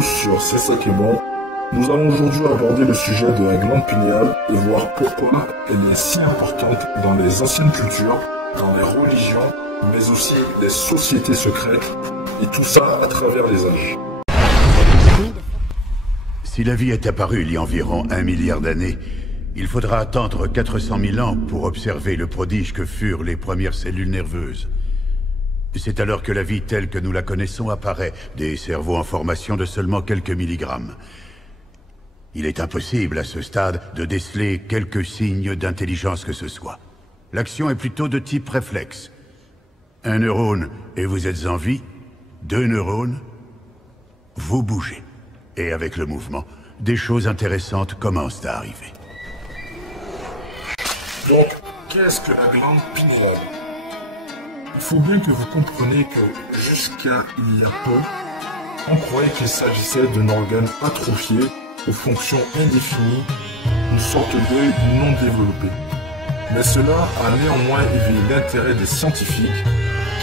tous sur C'est ça qui est bon. Nous allons aujourd'hui aborder le sujet de la glande pinéale et voir pourquoi elle est si importante dans les anciennes cultures, dans les religions, mais aussi les sociétés secrètes, et tout ça à travers les âges. Si la vie est apparue il y a environ 1 milliard d'années, il faudra attendre 400 000 ans pour observer le prodige que furent les premières cellules nerveuses. C'est alors que la vie telle que nous la connaissons apparaît, des cerveaux en formation de seulement quelques milligrammes. Il est impossible à ce stade de déceler quelques signes d'intelligence que ce soit. L'action est plutôt de type réflexe. 1 neurone et vous êtes en vie, 2 neurones, vous bougez. Et avec le mouvement, des choses intéressantes commencent à arriver. Donc, qu'est-ce que la glande pinéale? Il faut bien que vous compreniez que jusqu'à il y a peu, on croyait qu'il s'agissait d'un organe atrophié aux fonctions indéfinies, une sorte d'œil non développé. Mais cela a néanmoins éveillé l'intérêt des scientifiques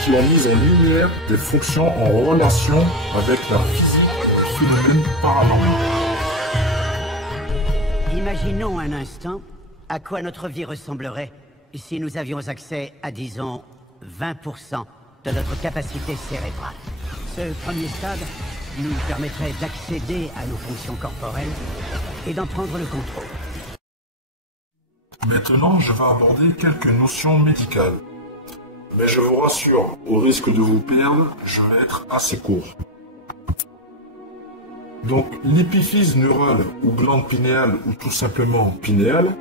qui ont mis en lumière des fonctions en relation avec la physique du phénomène paranormal. Imaginons un instant à quoi notre vie ressemblerait si nous avions accès à, disons, 20% de notre capacité cérébrale. Ce premier stade nous permettrait d'accéder à nos fonctions corporelles et d'en prendre le contrôle. Maintenant, je vais aborder quelques notions médicales. Mais je vous rassure, au risque de vous perdre, je vais être assez court. Donc, l'épiphyse neurale ou glande pinéale ou tout simplement pinéale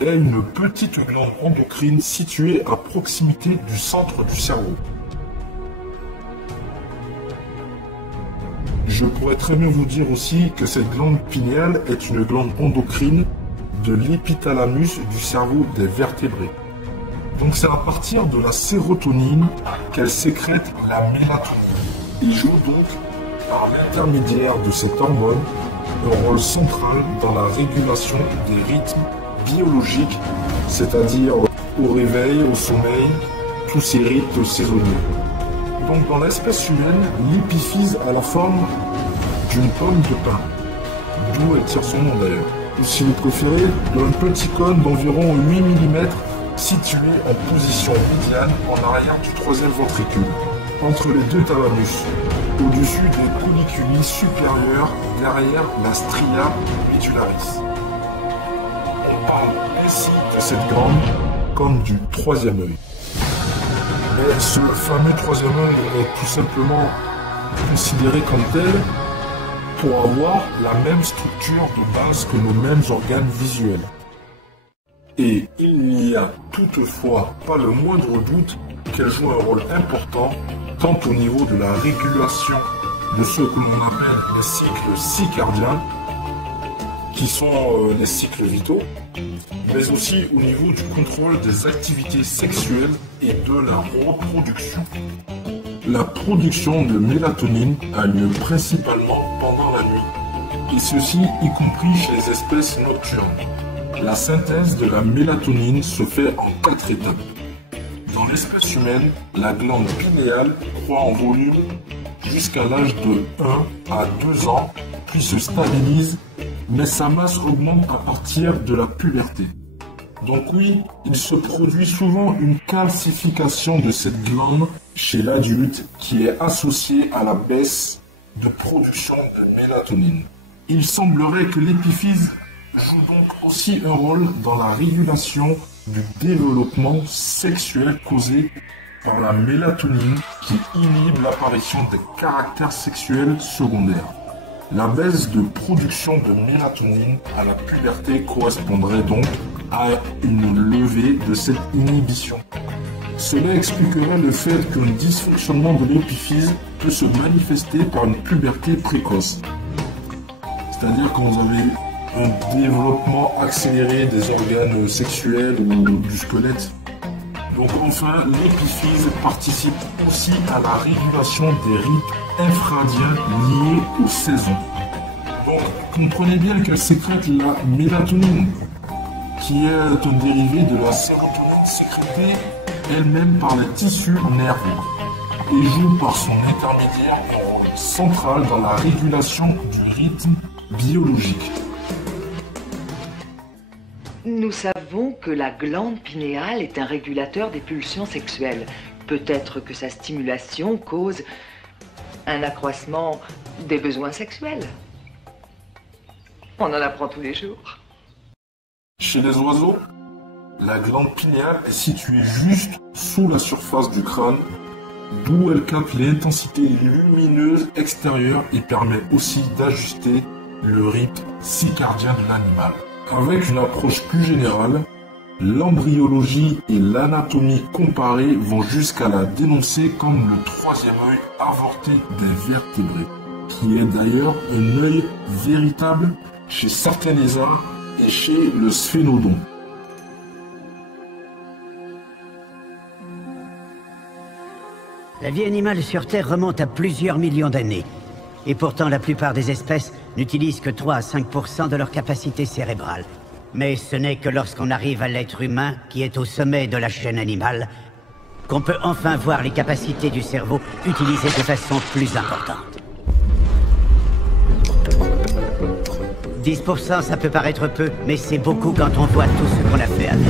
est une petite glande endocrine située à proximité du centre du cerveau. Je pourrais très bien vous dire aussi que cette glande pinéale est une glande endocrine de l'hypothalamus du cerveau des vertébrés. Donc c'est à partir de la sérotonine qu'elle sécrète la mélatonine. Il joue donc, par l'intermédiaire de cette hormone, un rôle central dans la régulation des rythmes biologiques, c'est-à-dire au réveil, au sommeil, tous ces rythmes saisonniers. Donc dans l'espèce humaine, l'épiphyse a la forme d'une pomme de pin, d'où elle tire son nom d'ailleurs. Ou si vous préférez, d'un petit cône d'environ 8 mm situé en position médiane en arrière du troisième ventricule, entre les deux thalamus, au-dessus des colliculi supérieurs derrière la stria medullaris. On parle ainsi de cette glande comme du troisième œil. Mais ce fameux troisième œil est tout simplement considéré comme tel pour avoir la même structure de base que nos mêmes organes visuels. Et il n'y a toutefois pas le moindre doute qu'elle joue un rôle important tant au niveau de la régulation de ce que l'on appelle les cycles circadiens, qui sont les cycles vitaux, mais aussi au niveau du contrôle des activités sexuelles et de la reproduction. La production de mélatonine a lieu principalement pendant la nuit, et ceci y compris chez les espèces nocturnes. La synthèse de la mélatonine se fait en 4 étapes. Dans l'espèce humaine, la glande pinéale croît en volume jusqu'à l'âge de 1 à 2 ans, puis se stabilise, mais sa masse augmente à partir de la puberté. Donc oui, il se produit souvent une calcification de cette glande chez l'adulte qui est associée à la baisse de production de mélatonine. Il semblerait que l'épiphyse joue donc aussi un rôle dans la régulation du développement sexuel causé par la mélatonine qui inhibe l'apparition des caractères sexuels secondaires. La baisse de production de mélatonine à la puberté correspondrait donc à une levée de cette inhibition. Cela expliquerait le fait qu'un dysfonctionnement de l'épiphyse peut se manifester par une puberté précoce. C'est-à-dire quand vous avez un développement accéléré des organes sexuels ou du squelette. Donc enfin, l'épiphyse participe aussi à la régulation des rythmes infradiens liés aux saisons. Donc comprenez bien qu'elle sécrète la mélatonine, qui est un dérivé de la sérotonine sécrétée elle-même par les tissus nerveux. et joue par son intermédiaire un rôle central dans la régulation du rythme biologique. Nous savons que la glande pinéale est un régulateur des pulsions sexuelles. Peut-être que sa stimulation cause un accroissement des besoins sexuels. On en apprend tous les jours. Chez les oiseaux, la glande pinéale est située juste sous la surface du crâne, d'où elle capte l'intensité lumineuse extérieure et permet aussi d'ajuster le rythme circadien de l'animal. Avec une approche plus générale, l'embryologie et l'anatomie comparée vont jusqu'à la dénoncer comme le troisième œil avorté des vertébrés, qui est d'ailleurs un œil véritable chez certains lézards et chez le sphénodon. La vie animale sur Terre remonte à plusieurs millions d'années. Et pourtant, la plupart des espèces n'utilisent que 3 à 5% de leur capacité cérébrale. Mais ce n'est que lorsqu'on arrive à l'être humain, qui est au sommet de la chaîne animale, qu'on peut enfin voir les capacités du cerveau utilisées de façon plus importante. 10%, ça peut paraître peu, mais c'est beaucoup quand on voit tout ce qu'on a fait avec.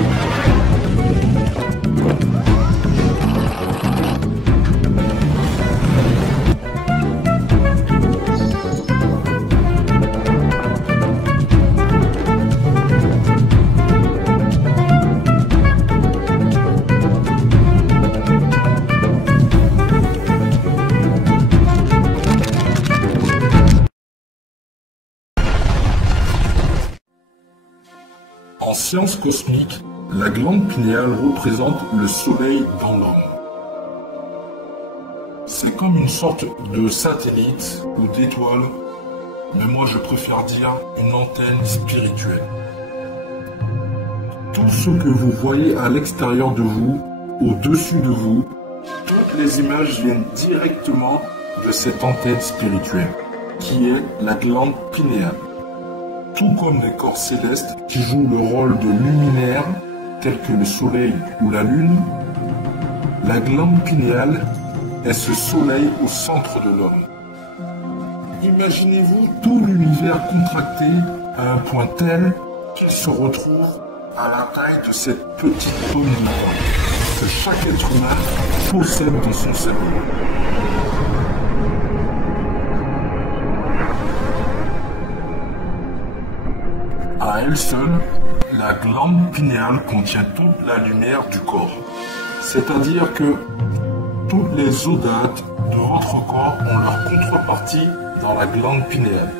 En sciences cosmiques, la glande pinéale représente le soleil dans l'homme. C'est comme une sorte de satellite ou d'étoile, mais moi je préfère dire une antenne spirituelle. Tout ce que vous voyez à l'extérieur de vous, au-dessus de vous, toutes les images viennent directement de cette antenne spirituelle, qui est la glande pinéale. Tout comme les corps célestes qui jouent le rôle de luminaires, tels que le soleil ou la lune, la glande pinéale est ce soleil au centre de l'homme. Imaginez-vous tout l'univers contracté à un point tel qu'il se retrouve à la taille de cette petite pomme de terre que chaque être humain possède dans son cerveau. À elle seule, la glande pinéale contient toute la lumière du corps. C'est-à-dire que toutes les odates de votre corps ont leur contrepartie dans la glande pinéale,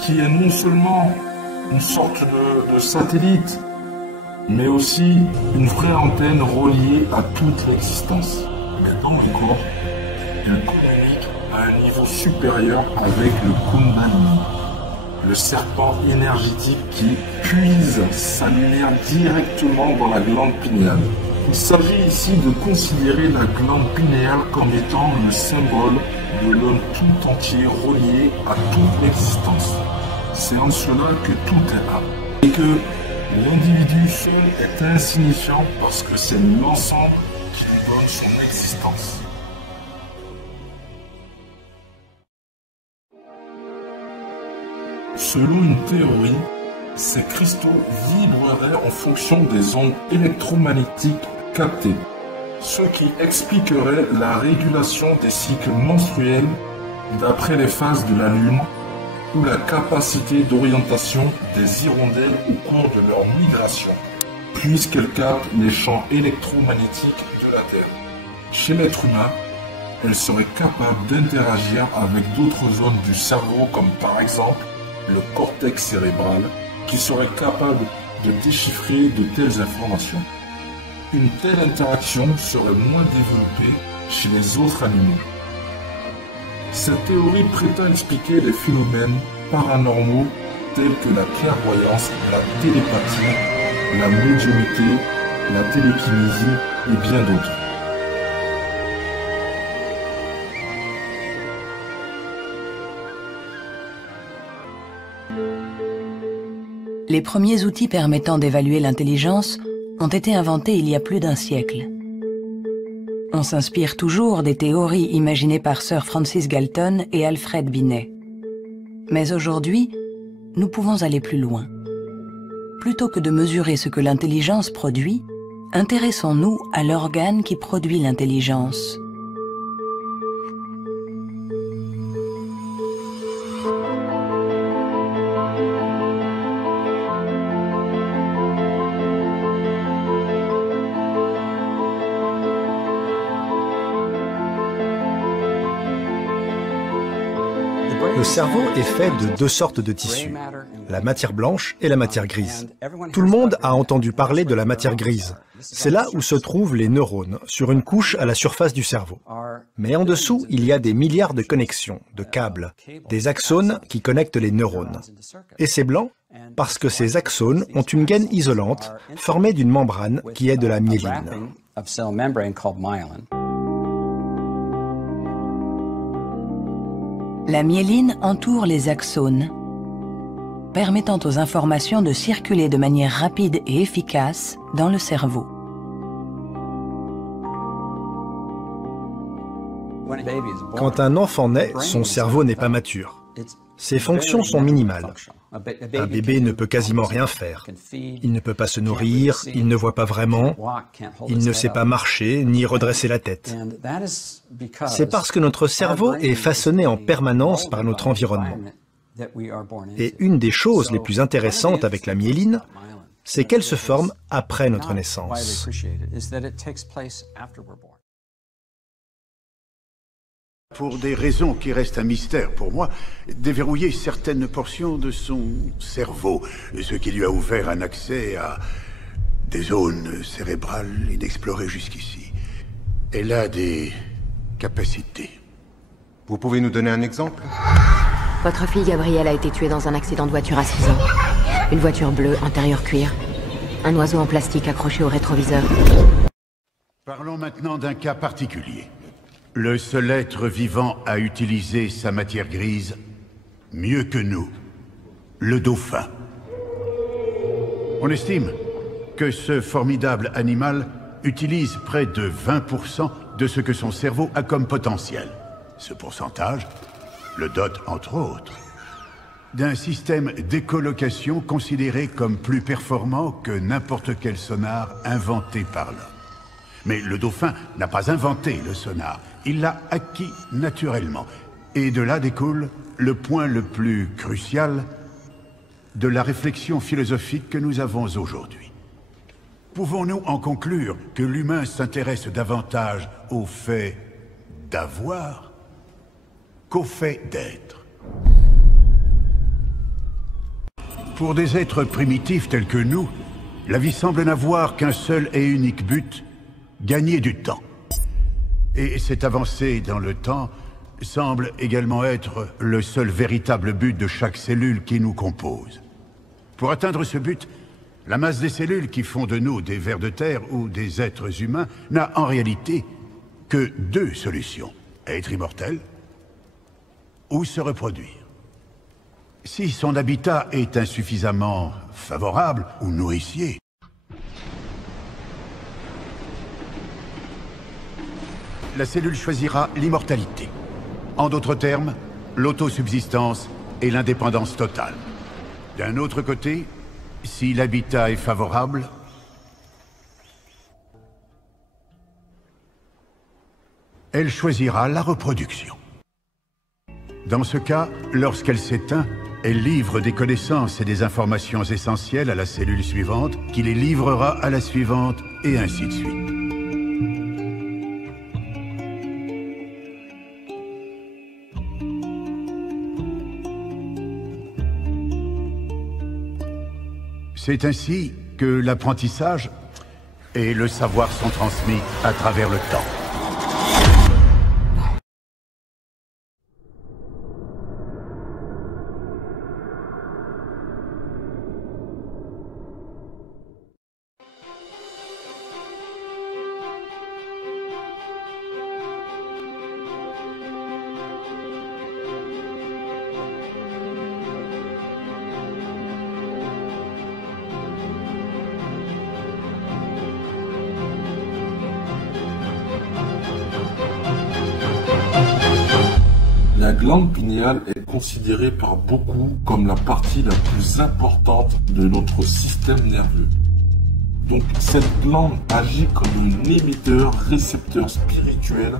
qui est non seulement une sorte de satellite, mais aussi une vraie antenne reliée à toute l'existence. Mais dans le corps, elle communique à un niveau supérieur avec le Kundalini, le serpent énergétique qui puise sa lumière directement dans la glande pinéale. Il s'agit ici de considérer la glande pinéale comme étant le symbole de l'homme tout entier relié à toute l'existence. C'est en cela que tout est là. Et que l'individu seul est insignifiant parce que c'est l'ensemble qui lui donne son existence. Selon une théorie, ces cristaux vibreraient en fonction des ondes électromagnétiques captées, ce qui expliquerait la régulation des cycles menstruels d'après les phases de la Lune ou la capacité d'orientation des hirondelles au cours de leur migration, puisqu'elles captent les champs électromagnétiques de la Terre. Chez l'être humain, elles seraient capables d'interagir avec d'autres zones du cerveau, comme par exemple le cortex cérébral, qui serait capable de déchiffrer de telles informations. Une telle interaction serait moins développée chez les autres animaux. Cette théorie prétend expliquer les phénomènes paranormaux tels que la clairvoyance, la télépathie, la médiumnité, la télékinésie et bien d'autres. Les premiers outils permettant d'évaluer l'intelligence ont été inventés il y a plus d'un siècle. On s'inspire toujours des théories imaginées par Sir Francis Galton et Alfred Binet. Mais aujourd'hui, nous pouvons aller plus loin. Plutôt que de mesurer ce que l'intelligence produit, intéressons-nous à l'organe qui produit l'intelligence. Le cerveau est fait de deux sortes de tissus, la matière blanche et la matière grise. Tout le monde a entendu parler de la matière grise. C'est là où se trouvent les neurones, sur une couche à la surface du cerveau. Mais en dessous, il y a des milliards de connexions, de câbles, des axones qui connectent les neurones. Et c'est blanc parce que ces axones ont une gaine isolante formée d'une membrane qui est de la myéline. La myéline entoure les axones, permettant aux informations de circuler de manière rapide et efficace dans le cerveau. Quand un enfant naît, son cerveau n'est pas mature. Ses fonctions sont minimales. Un bébé ne peut quasiment rien faire. Il ne peut pas se nourrir, il ne voit pas vraiment, il ne sait pas marcher ni redresser la tête. C'est parce que notre cerveau est façonné en permanence par notre environnement. Et une des choses les plus intéressantes avec la myéline, c'est qu'elle se forme après notre naissance. Pour des raisons qui restent un mystère pour moi, déverrouiller certaines portions de son cerveau, ce qui lui a ouvert un accès à des zones cérébrales inexplorées jusqu'ici. Elle a des capacités. Vous pouvez nous donner un exemple? Votre fille Gabrielle a été tuée dans un accident de voiture à 6 ans. Une voiture bleue, intérieur cuir. Un oiseau en plastique accroché au rétroviseur. Parlons maintenant d'un cas particulier. Le seul être vivant à utiliser sa matière grise mieux que nous, le dauphin. On estime que ce formidable animal utilise près de 20% de ce que son cerveau a comme potentiel. Ce pourcentage le dote, entre autres, d'un système d'écholocation considéré comme plus performant que n'importe quel sonar inventé par l'homme. Mais le dauphin n'a pas inventé le sonar, il l'a acquis naturellement. Et de là découle le point le plus crucial de la réflexion philosophique que nous avons aujourd'hui. Pouvons-nous en conclure que l'humain s'intéresse davantage au fait d'avoir qu'au fait d'être? Pour des êtres primitifs tels que nous, la vie semble n'avoir qu'un seul et unique but: gagner du temps. Et cette avancée dans le temps semble également être le seul véritable but de chaque cellule qui nous compose. Pour atteindre ce but, la masse des cellules qui font de nous des vers de terre ou des êtres humains n'a en réalité que deux solutions: être immortel ou se reproduire. Si son habitat est insuffisamment favorable ou nourricier, la cellule choisira l'immortalité. En d'autres termes, l'autosubsistance et l'indépendance totale. D'un autre côté, si l'habitat est favorable, elle choisira la reproduction. Dans ce cas, lorsqu'elle s'éteint, elle livre des connaissances et des informations essentielles à la cellule suivante, qui les livrera à la suivante, et ainsi de suite. C'est ainsi que l'apprentissage et le savoir sont transmis à travers le temps. La glande pinéale est considérée par beaucoup comme la partie la plus importante de notre système nerveux. Donc cette glande agit comme un émetteur-récepteur spirituel,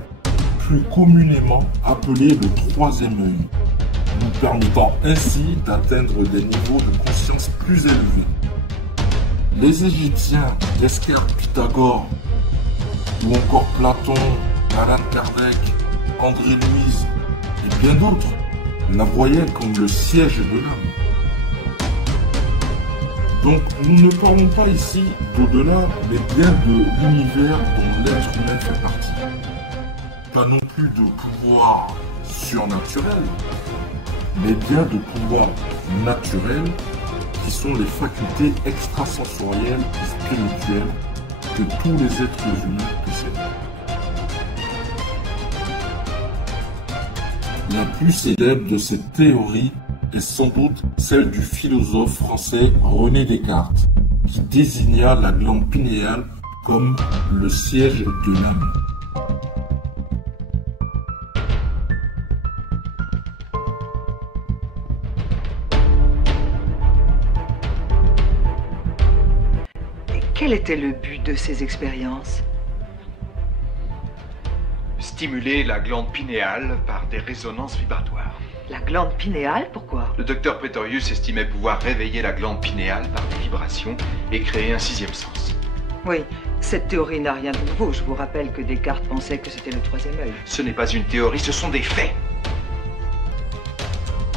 plus communément appelé le troisième œil, nous permettant ainsi d'atteindre des niveaux de conscience plus élevés. Les Égyptiens, Descartes, Pythagore, ou encore Platon, Allan Kardec, André Louise et bien d'autres la voyaient comme le siège de l'âme. Donc nous ne parlons pas ici d'au-delà, mais bien de l'univers dont l'être humain fait partie. Pas non plus de pouvoir surnaturel, mais bien de pouvoirs naturels qui sont les facultés extrasensorielles et spirituelles que tous les êtres humains possèdent. La plus célèbre de ces théories est sans doute celle du philosophe français René Descartes, qui désigna la glande pinéale comme le siège de l'âme. Quel était le but de ces expériences? Stimuler la glande pinéale par des résonances vibratoires. La glande pinéale, pourquoi? Le docteur Pretorius estimait pouvoir réveiller la glande pinéale par des vibrations et créer un sixième sens. Oui, cette théorie n'a rien de nouveau. Je vous rappelle que Descartes pensait que c'était le troisième œil. Ce n'est pas une théorie, ce sont des faits.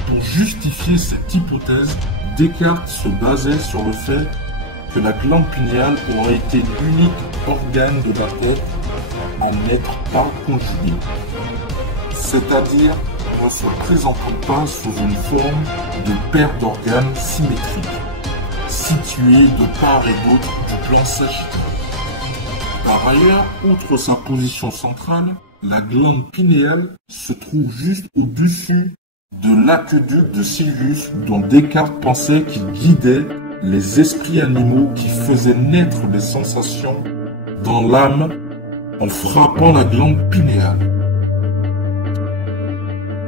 Pour justifier cette hypothèse, Descartes se basait sur le fait que la glande pinéale aurait été l'unique organe de la tête à n'être pas conjugué. C'est-à-dire ne se présentant pas sous une forme de paire d'organes symétriques, situés de part et d'autre du plan sagittal. Par ailleurs, outre sa position centrale, la glande pinéale se trouve juste au-dessus de l'aqueduc de Sylvius, dont Descartes pensait qu'il guidait les esprits animaux qui faisaient naître des sensations dans l'âme en frappant la glande pinéale.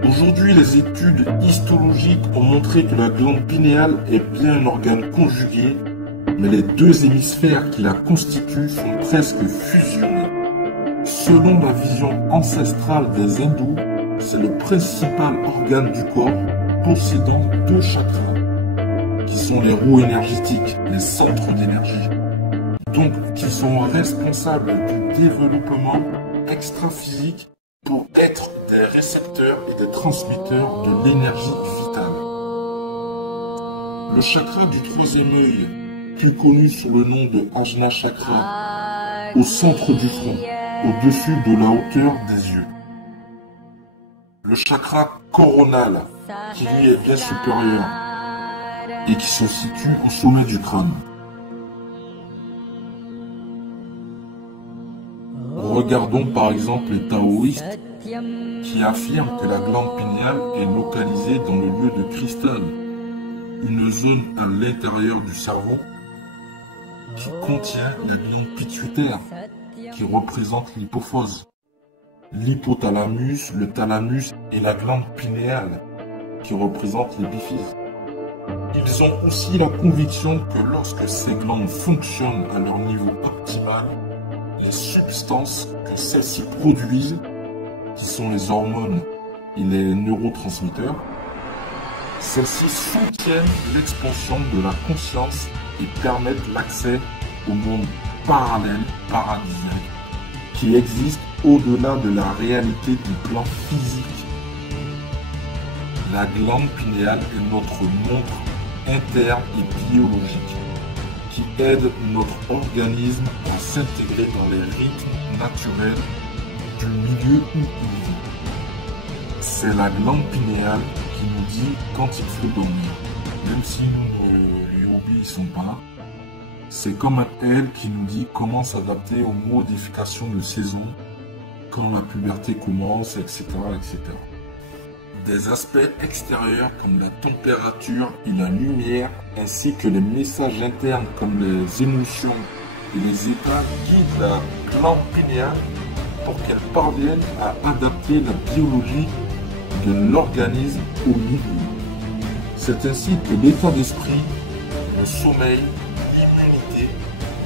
Aujourd'hui, les études histologiques ont montré que la glande pinéale est bien un organe conjugué, mais les deux hémisphères qui la constituent sont presque fusionnés. Selon la vision ancestrale des hindous, c'est le principal organe du corps possédant deux chakras, qui sont les roues énergétiques, les centres d'énergie, donc qui sont responsables du développement extra-physique pour être des récepteurs et des transmetteurs de l'énergie vitale. Le chakra du troisième œil, plus connu sous le nom de Ajna Chakra, au centre du front, au-dessus de la hauteur des yeux. Le chakra coronal, qui lui est bien supérieur et qui se situe au sommet du crâne. Regardons par exemple les taoïstes qui affirment que la glande pinéale est localisée dans le lieu de cristal, une zone à l'intérieur du cerveau qui contient la glande pituitaire qui représente l'hypophyse, l'hypothalamus, le thalamus et la glande pinéale qui représente l'épiphyse. Ils ont aussi la conviction que lorsque ces glandes fonctionnent à leur niveau optimal, les substances que celles-ci produisent, qui sont les hormones et les neurotransmetteurs, celles-ci soutiennent l'expansion de la conscience et permettent l'accès au monde parallèle, paradisiaque, qui existe au-delà de la réalité du plan physique. La glande pinéale est notre montre interne et biologique qui aide notre organisme à s'intégrer dans les rythmes naturels du milieu où il vit. C'est la glande pinéale qui nous dit quand il faut dormir. Même si nous ne lui obéissons pas, c'est comme un elle qui nous dit comment s'adapter aux modifications de saison, quand la puberté commence, etc., etc. Des aspects extérieurs comme la température et la lumière, ainsi que les messages internes comme les émotions et les états guident la glande pinéale pour qu'elle parvienne à adapter la biologie de l'organisme au milieu. C'est ainsi que l'état d'esprit, le sommeil, l'immunité,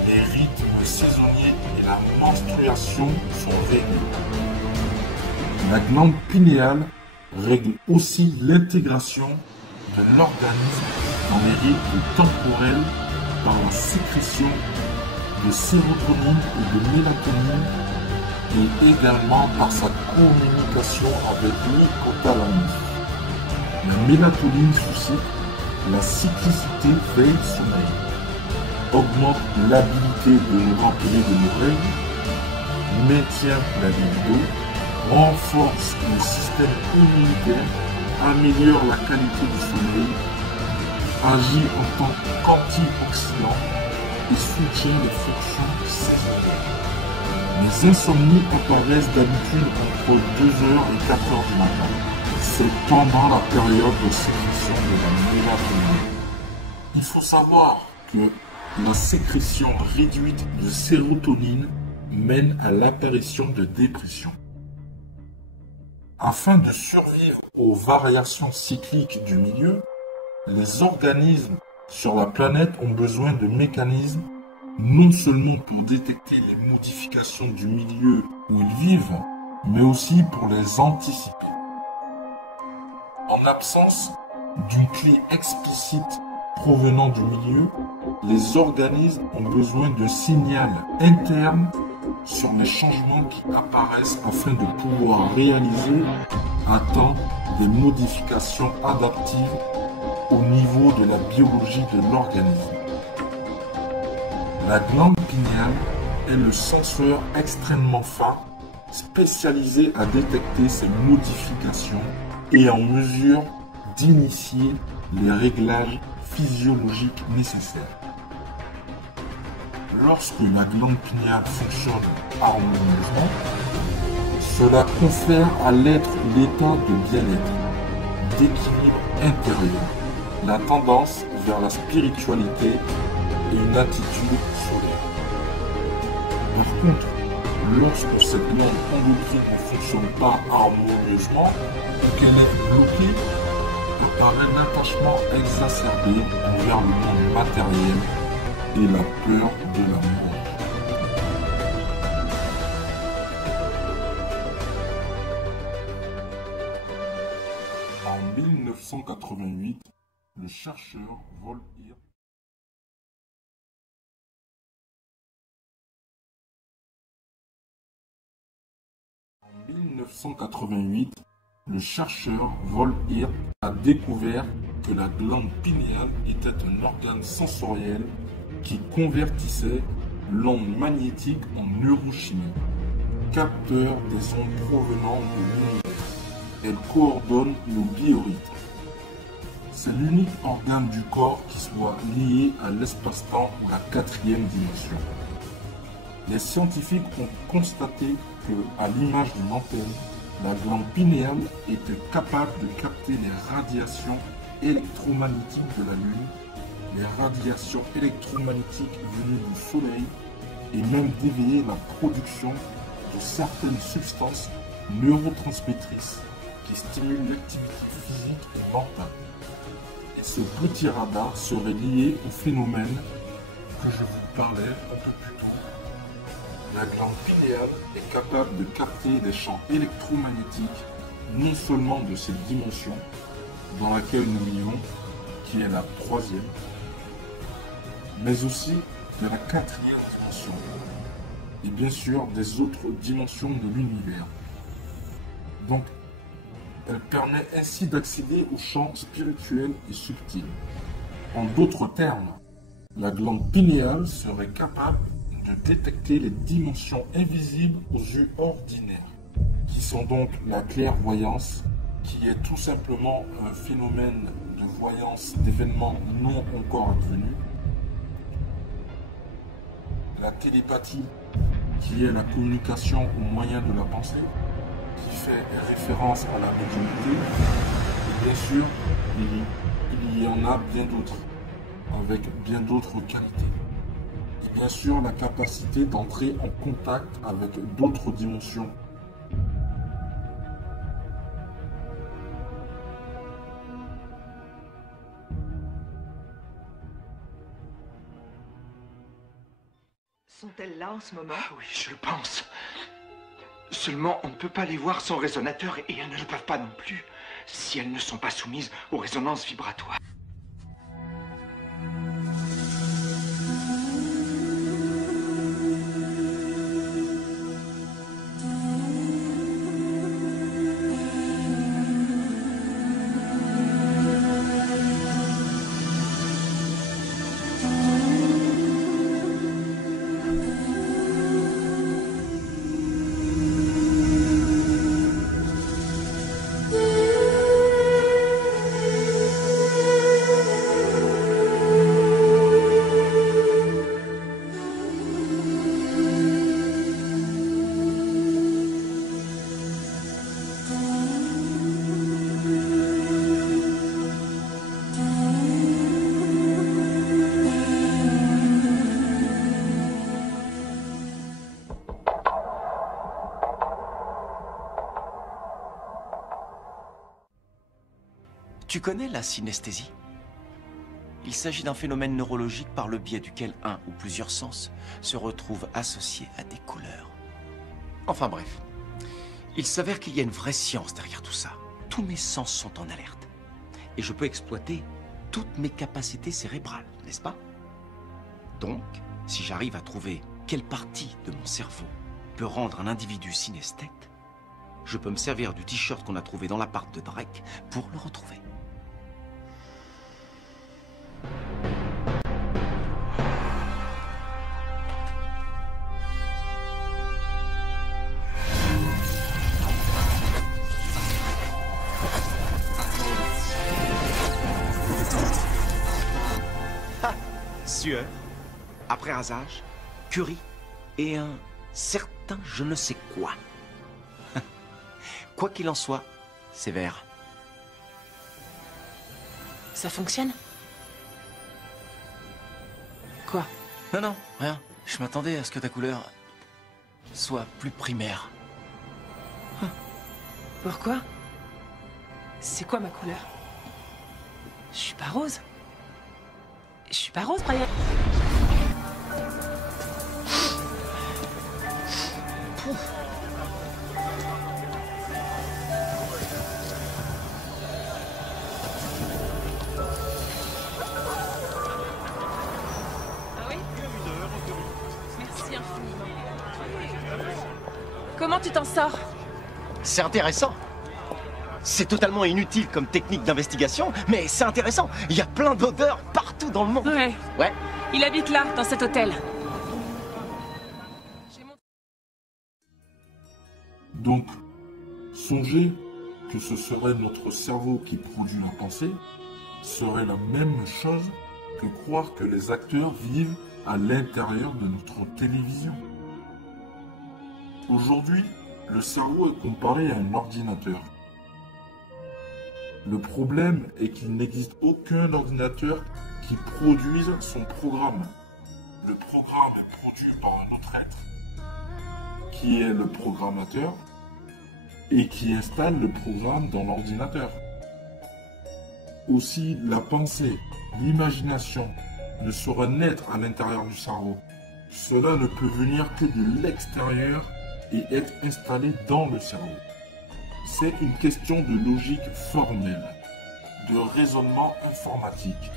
les rythmes saisonniers et la menstruation sont réglés. La glande pinéale règle aussi l'intégration de l'organisme dans les rythmes temporels par la sécrétion de sérotonine et de mélatonine et également par sa communication avec l'hypothalamus. La mélatonine suscite la cyclicité veille-sommeil, augmente l'habilité de nous rappeler de nos règles, maintient la libido, renforce le système immunitaire, améliore la qualité du sommeil, agit en tant qu'antioxydant et soutient les fonctions saisonnières. Les insomnies apparaissent d'habitude entre 2h et 4h du matin. C'est pendant la période de sécrétion de la mélatonine. Il faut savoir que la sécrétion réduite de sérotonine mène à l'apparition de dépression. Afin de survivre aux variations cycliques du milieu, les organismes sur la planète ont besoin de mécanismes non seulement pour détecter les modifications du milieu où ils vivent, mais aussi pour les anticiper. En absence d'une clé explicite provenant du milieu, les organismes ont besoin de signaux internes sur les changements qui apparaissent afin de pouvoir réaliser à temps des modifications adaptives au niveau de la biologie de l'organisme. La glande pinéale est le senseur extrêmement fin, spécialisé à détecter ces modifications et en mesure d'initier les réglages physiologiques nécessaires. Lorsque la glande pinéale fonctionne harmonieusement, cela confère à l'être l'état de bien-être, d'équilibre intérieur, la tendance vers la spiritualité et une attitude solaire. Par contre, lorsque cette glande endocrine ne fonctionne pas harmonieusement ou qu'elle est bloquée, apparaît l'attachement exacerbé envers le monde matériel et la peur de la mort. En 1988, le chercheur Vol Hirt En 1988, le chercheur Vol Hirt a découvert que la glande pinéale était un organe sensoriel qui convertissait l'onde magnétique en neurochimie, capteur des ondes provenant de l'univers. Elle coordonne nos biorhythmes. C'est l'unique organe du corps qui soit lié à l'espace-temps ou la quatrième dimension. Les scientifiques ont constaté que, à l'image d'une antenne, la glande pinéale était capable de capter les radiations électromagnétiques de la Lune, les radiations électromagnétiques venues du Soleil et même d'éveiller la production de certaines substances neurotransmettrices qui stimulent l'activité physique et mentale. Et ce petit radar serait lié au phénomène que je vous parlais un peu plus tôt. La glande pinéale est capable de capter les champs électromagnétiques non seulement de cette dimension dans laquelle nous vivons, qui est la troisième, mais aussi de la quatrième dimension, et bien sûr des autres dimensions de l'univers. Donc, elle permet ainsi d'accéder aux champs spirituels et subtils. En d'autres termes, la glande pinéale serait capable de détecter les dimensions invisibles aux yeux ordinaires, qui sont donc la clairvoyance, qui est tout simplement un phénomène de voyance d'événements non encore advenus, la télépathie, qui est la communication au moyen de la pensée, qui fait référence à la médiumnité, et bien sûr, il y en a bien d'autres, avec bien d'autres qualités. Et bien sûr, la capacité d'entrer en contact avec d'autres dimensions. Sont-elles là en ce moment? Ah oui, je le pense. Seulement, on ne peut pas les voir sans résonateur et elles ne le peuvent pas non plus si elles ne sont pas soumises aux résonances vibratoires. Tu connais la synesthésie? Il s'agit d'un phénomène neurologique par le biais duquel un ou plusieurs sens se retrouvent associés à des couleurs. Enfin bref, il s'avère qu'il y a une vraie science derrière tout ça. Tous mes sens sont en alerte. Et je peux exploiter toutes mes capacités cérébrales, n'est-ce pas? Donc, si j'arrive à trouver quelle partie de mon cerveau peut rendre un individu synesthète, je peux me servir du t-shirt qu'on a trouvé dans l'appart de Drake pour le retrouver. Sueur, après rasage, curry et un certain je ne sais quoi. Quoi qu'il en soit, c'est vert. Ça fonctionne? Quoi? Non, non, rien. Je m'attendais à ce que ta couleur soit plus primaire. Pourquoi? C'est quoi ma couleur? Je suis pas rose. Je suis pas rose, Brian. Pouf. Ah oui? Merci infiniment. Comment tu t'en sors? C'est intéressant. C'est totalement inutile comme technique d'investigation, mais c'est intéressant. Il y a plein d'odeurs partout dans le monde. Ouais. Ouais. Il habite là, dans cet hôtel. Donc, songez que ce serait notre cerveau qui produit la pensée, serait la même chose que croire que les acteurs vivent à l'intérieur de notre télévision. Aujourd'hui, le cerveau est comparé à un ordinateur. Le problème est qu'il n'existe aucun ordinateur qui produise son programme. Le programme est produit par un autre être, qui est le programmateur, et qui installe le programme dans l'ordinateur. Aussi, la pensée, l'imagination ne saurait naître à l'intérieur du cerveau. Cela ne peut venir que de l'extérieur et être installé dans le cerveau. C'est une question de logique formelle, de raisonnement informatique.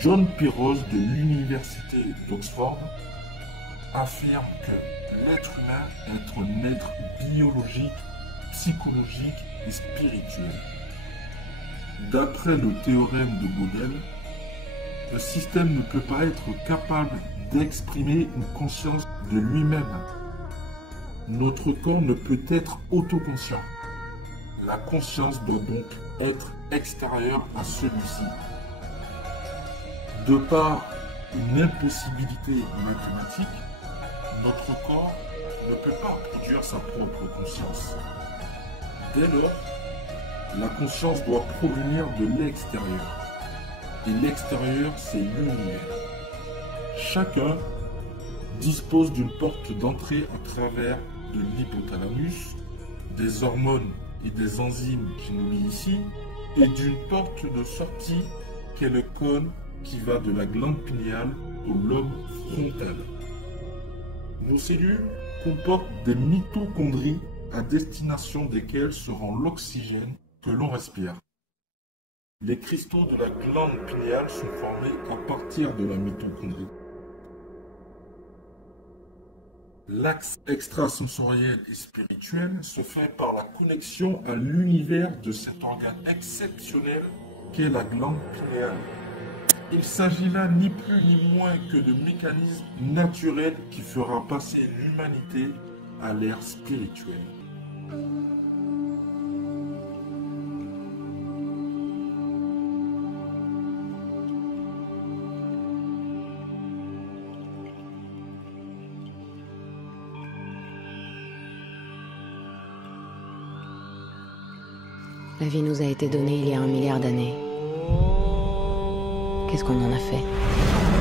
John Pearose de l'Université d'Oxford affirme que l'être humain est un être biologique, psychologique et spirituel. D'après le théorème de Gödel, le système ne peut pas être capable d'exprimer une conscience de lui-même. Notre corps ne peut être autoconscient. La conscience doit donc être extérieure à celui-ci. De par une impossibilité mathématique, notre corps ne peut pas produire sa propre conscience. Dès lors, la conscience doit provenir de l'extérieur. Et l'extérieur, c'est l'univers. Chacun dispose d'une porte d'entrée à travers de l'hypothalamus, des hormones et des enzymes qui nous lient ici, et d'une porte de sortie qui est le cône qui va de la glande pinéale au lobe frontal. Nos cellules comportent des mitochondries à destination desquelles se rend l'oxygène que l'on respire. Les cristaux de la glande pinéale sont formés à partir de la mitochondrie. L'axe extrasensoriel et spirituel se fait par la connexion à l'univers de cet organe exceptionnel qu'est la glande pinéale. Il s'agit là ni plus ni moins que de mécanismes naturels qui fera passer l'humanité à l'ère spirituelle. La vie nous a été donnée il y a 1 milliard d'années. Qu'est-ce qu'on en a fait ?